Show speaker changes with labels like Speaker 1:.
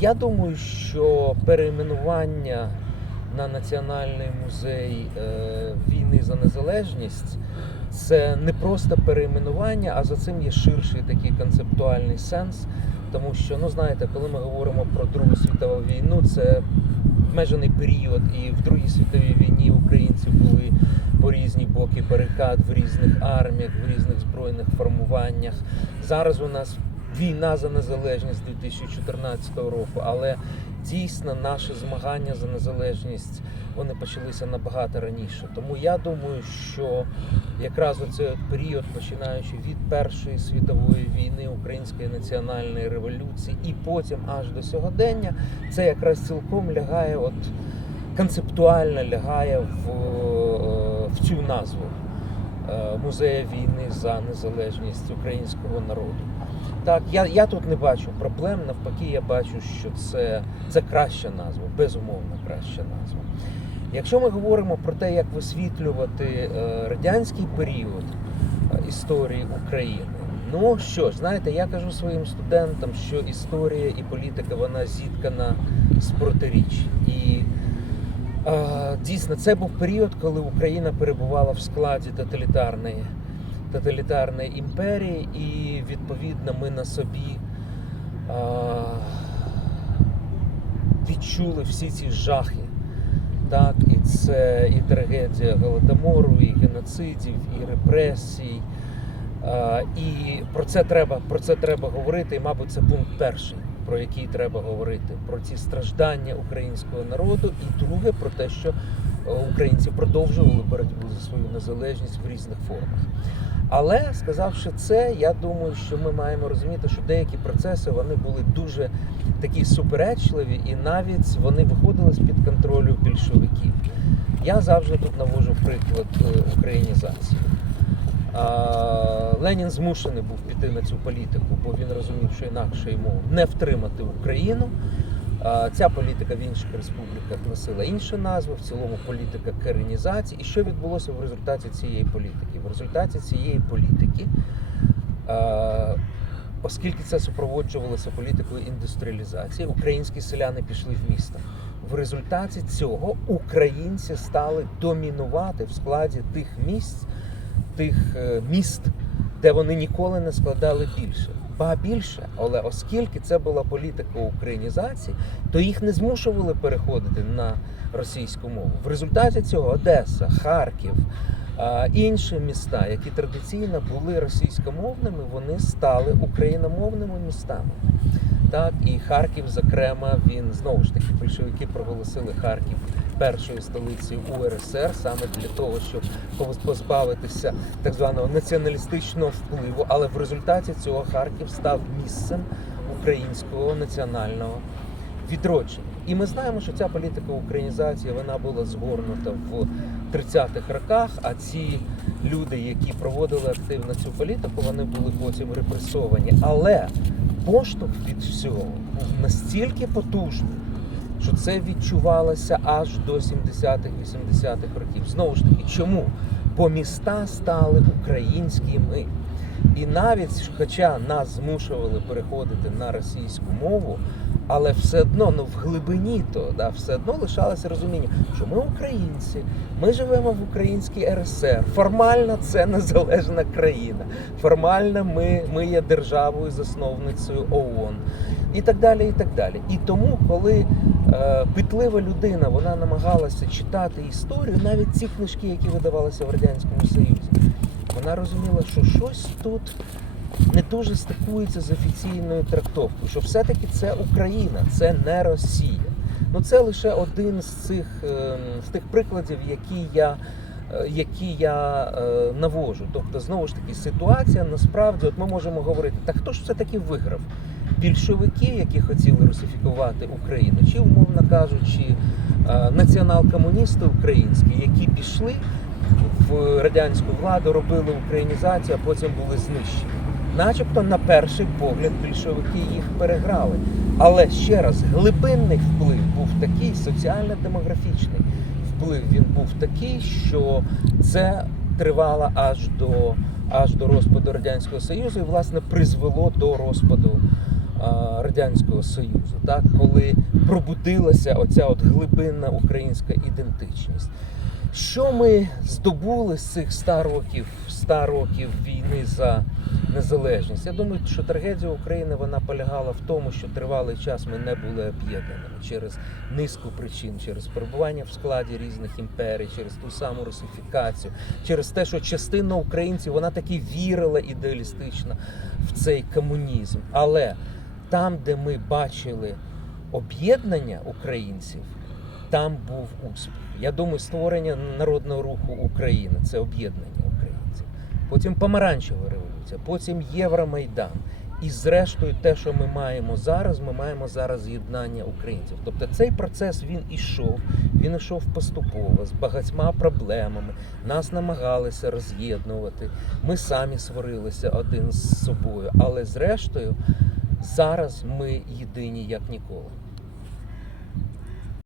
Speaker 1: Я думаю, що перейменування на Національний музей е, війни за незалежність це не просто перейменування, а за цим є ширший такий концептуальний сенс. Тому що, ну знаєте, коли ми говоримо про Другу світову війну, це обмежений період, і в Другій світовій війні українці були по різні боки барикад в різних арміях, в різних збройних формуваннях. Зараз у нас війна за незалежність 2014 року, але дійсно наші змагання за незалежність вони почалися набагато раніше. Тому я думаю, що якраз оцей період, починаючи від Першої світової війни, Української національної революції, і потім аж до сьогодення, це якраз цілком лягає, от концептуально лягає в, е, в цю назву музея війни за незалежність українського народу. Так, я, я тут не бачу проблем, навпаки, я бачу, що це, це краща назва, безумовно краща назва. Якщо ми говоримо про те, як висвітлювати е, радянський період е, історії України, ну що ж, знаєте, я кажу своїм студентам, що історія і політика вона зіткана з протиріч. Е, дійсно це був період, коли Україна перебувала в складі тоталітарної, тоталітарної імперії, і відповідно ми на собі е, відчули всі ці жахи. Так, і це і трагедія голодомору, і геноцидів, і репресій. А, і про це треба про це треба говорити. І, мабуть, це пункт перший, про який треба говорити: про ці страждання українського народу, і друге про те, що е, українці продовжували боротьбу за свою незалежність в різних формах. Але сказавши це, я думаю, що ми маємо розуміти, що деякі процеси вони були дуже такі суперечливі, і навіть вони виходили з під контролю більшовиків. Я завжди тут навожу приклад е, українізації. Ленін змушений був піти на цю політику, бо він розумів, що інакше йому не втримати Україну. Ця політика в інших республіках носила інші назви, в цілому політика керенізації. І що відбулося в результаті цієї політики? В результаті цієї політики, оскільки це супроводжувалося політикою індустріалізації, українські селяни пішли в місто. В результаті цього українці стали домінувати в складі тих місць, тих е, міст, де вони ніколи не складали більше. Ба більше, але оскільки це була політика українізації, то їх не змушували переходити на російську мову. В результаті цього Одеса, Харків, а, інші міста, які традиційно були російськомовними, вони стали україномовними містами. Так, і Харків, зокрема, він знову ж таки большевики проголосили Харків першою столицею УРСР саме для того, щоб позбавитися так званого націоналістичного впливу. Але в результаті цього Харків став місцем українського національного відродження. І ми знаємо, що ця політика українізації вона була згорнута в 30-х роках. А ці люди, які проводили активно цю політику, вони були потім репресовані. Але поштовх від всього був настільки потужний, що це відчувалося аж до 70-х-80-х років. Знову ж таки, чому? Бо міста стали українськими. І навіть, хоча нас змушували переходити на російську мову, але все одно, ну в глибині то да, все одно лишалося розуміння, що ми українці, ми живемо в українській РСР. Формально це незалежна країна. Формально ми, ми є державою засновницею ООН. І так далі, і так далі. І тому, коли е, питлива людина вона намагалася читати історію, навіть ці книжки, які видавалися в радянському Союзі, вона розуміла, що щось тут не дуже стикується з офіційною трактовкою, що все-таки це Україна, це не Росія. Ну це лише один з цих е, з тих прикладів, які я. е, Які я е, навожу, тобто знову ж таки ситуація насправді, от ми можемо говорити, так хто ж все таки виграв? Більшовики, які хотіли русифікувати Україну, чи умовно кажучи, е, націонал-комуністи українські, які пішли в радянську владу, робили українізацію, а потім були знищені. Начебто, на перший погляд, більшовики їх переграли. Але ще раз, глибинний вплив був такий, соціально-демографічний вплив він був такий, що це тривало аж до, аж до розпаду Радянського Союзу і, власне, призвело до розпаду а, Радянського Союзу, так, коли пробудилася оця от глибинна українська ідентичність. Що ми здобули з цих 100 років, 100 років війни за незалежність? Я думаю, що трагедія України вона полягала в тому, що тривалий час ми не були об'єднаними через низку причин, через перебування в складі різних імперій, через ту саму русифікацію, через те, що частина українців вона таки вірила ідеалістично в цей комунізм. Але там, де ми бачили об'єднання українців, там був успіх. Я думаю, створення народного руху України це об'єднання. Потім помаранчева революція, потім Євромайдан. І зрештою, те, що ми маємо зараз, ми маємо зараз з'єднання українців. Тобто цей процес він ішов, він ішов поступово з багатьма проблемами. Нас намагалися роз'єднувати. Ми самі сварилися один з собою. Але зрештою, зараз ми єдині як ніколи.